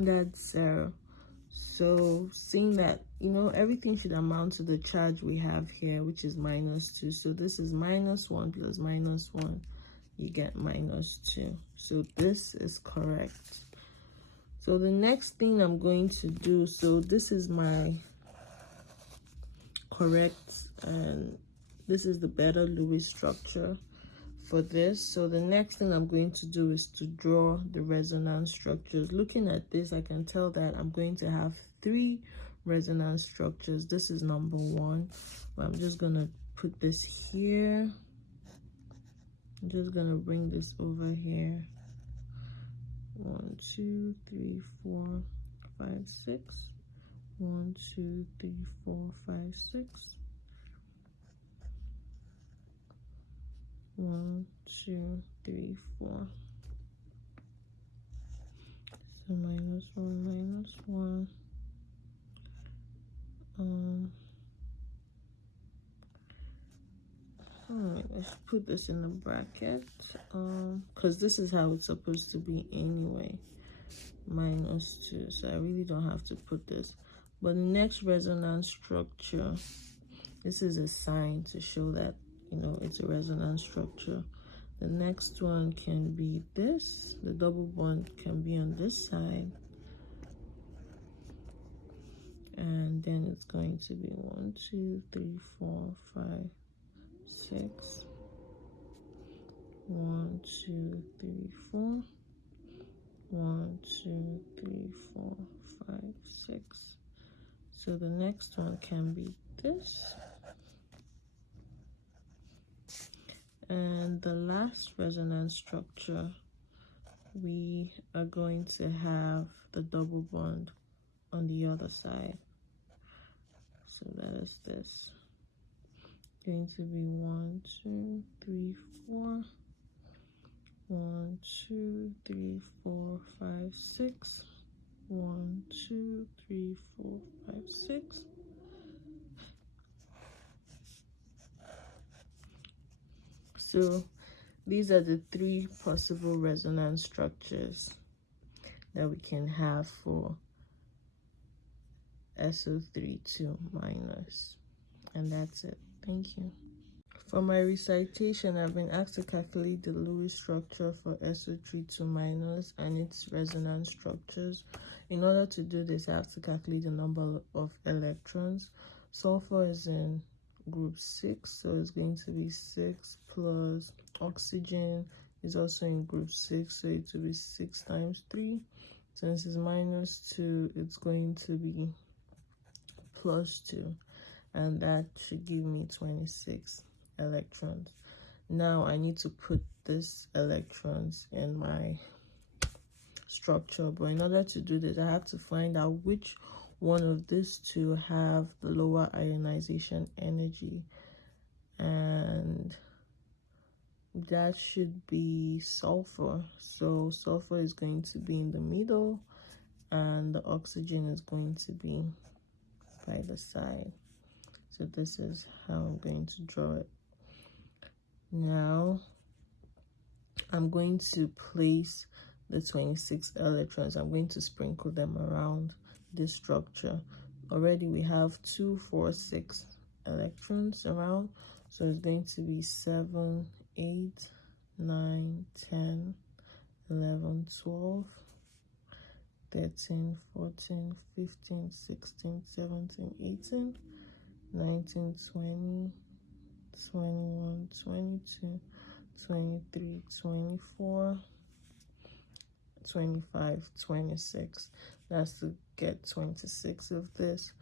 That's 0. So seeing that, everything should amount to the charge we have here, which is -2. So this is -1 plus -1, you get -2. So this is correct. So the next thing I'm going to do, so this is my correct, and this is the better Lewis structure for this. So the next thing I'm going to do is to draw the resonance structures. Looking at this, I can tell that I'm going to have 3 resonance structures. This is number 1, but I'm just gonna put this here. I'm just gonna bring this over here. 1 2 3 4 5 6. 1 2 3 4 5 6. 1 2 3 4. So -1 -1. Alright, let's put this in the bracket, because this is how it's supposed to be anyway. -2, so I really don't have to put this. But the next resonance structure, this is a sign to show that it's a resonance structure. The next one can be this. The double bond can be on this side, and then it's going to be 1 2 3 4 5 6. 1 2 3 4. 1 2 3 4 5 6. So the next one can be this. And the last resonance structure, we are going to have the double bond on the other side. So that is this. Going to be 1 2 3 4. 1 2 3 4 5 6. 1 2 3 4 5 6. So these are the 3 possible resonance structures that we can have for SO32 minus. And that's it. Thank you. For my recitation, I've been asked to calculate the Lewis structure for SO32 minus and its resonance structures. In order to do this, I have to calculate the number of electrons. Sulfur is in group 6, so it's going to be 6 plus oxygen is also in group 6, so it will be 6 times 3. Since it's -2, it's going to be +2, and that should give me 26 electrons. Now I need to put these electrons in my structure, but in order to do this, I have to find out which one of these two have the lower ionization energy, and that should be sulfur. So sulfur is going to be in the middle, and the oxygen is going to be by the side. So this is how I'm going to draw it. Now I'm going to place the 26 electrons. I'm going to sprinkle them around this structure. Already we have 2 4 6 electrons around, so it's going to be 7 8 9 10 11 12 13 14 15 16 17 18 19 20 21 22 23 24 25 26. That's to get 26 of this.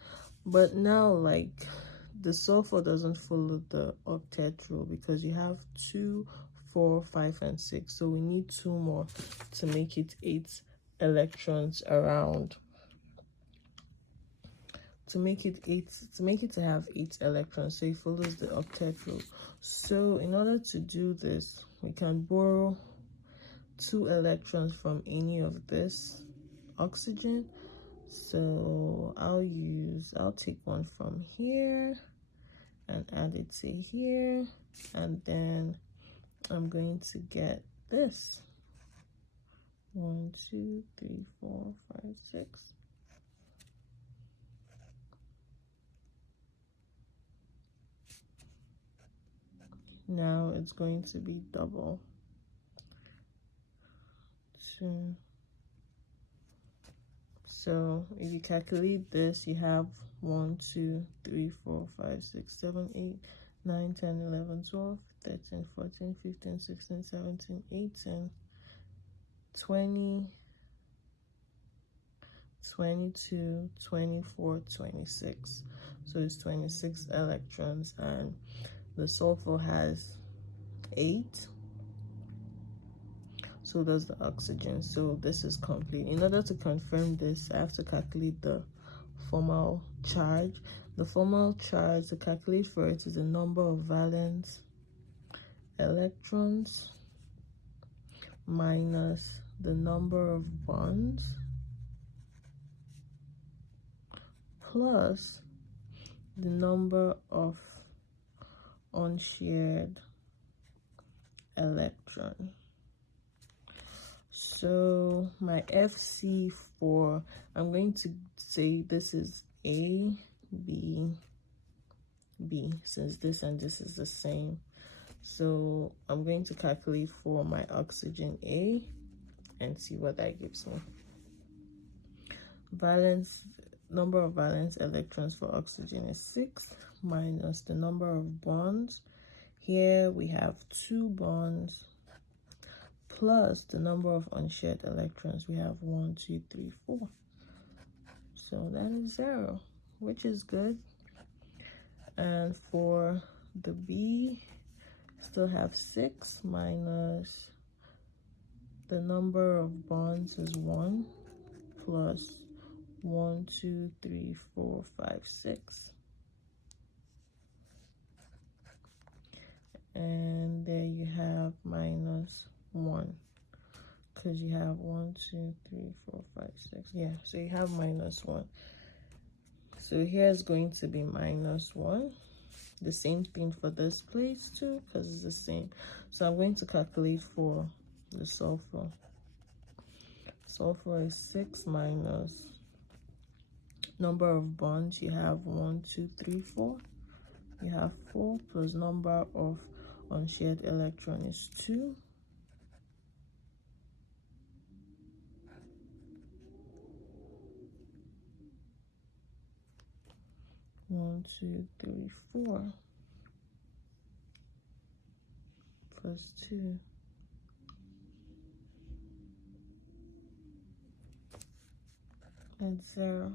But now, like, the sulfur doesn't follow the octet rule because you have 2 4 5 and 6, so we need 2 more to make it 8 electrons around. To make it to have 8 electrons, so it follows the octet rule. So in order to do this, we can borrow 2 electrons from any of this oxygen. So I'll take one from here and add it to here, and then I'm going to get this 1 2 3 4 5 5, 6. Now it's going to be double. 2. So if you calculate this, you have 1, 2, 3, 4, 5, 6, 7, 8, 9, 10, 11, 12, 13, 14, 15, 16, 17, 18, 20, 22, 24, 26. So it's 26 electrons, and the sulfur has 8. So does the oxygen. So this is complete. In order to confirm this, I have to calculate the formal charge. The formal charge to calculate for it is the number of valence electrons minus the number of bonds plus the number of unshared electron. So my FC for, I'm going to say this is A, B, B, since this and this is the same. So I'm going to calculate for my oxygen A and see what that gives me. Valence, number of valence electrons for oxygen is 6 minus the number of bonds. Here we have 2 bonds plus the number of unshared electrons. We have 1, 2, 3, 4. So that is 0, which is good. And for the B, still have 6 minus the number of bonds is 1 plus 1, 2, 3, 4, 5, 6. And there you have minus 1, because you have 1, 2, 3, 4, 5, 6. Yeah, so you have minus 1. So here's going to be minus 1. The same thing for this place too, because it's the same. So I'm going to calculate for the sulfur. Sulfur is 6 minus number of bonds. You have 1, 2, 3, 4. You have 4 plus number of unshared electron is 2. 1, 2, 3, 4 plus 2. And 0.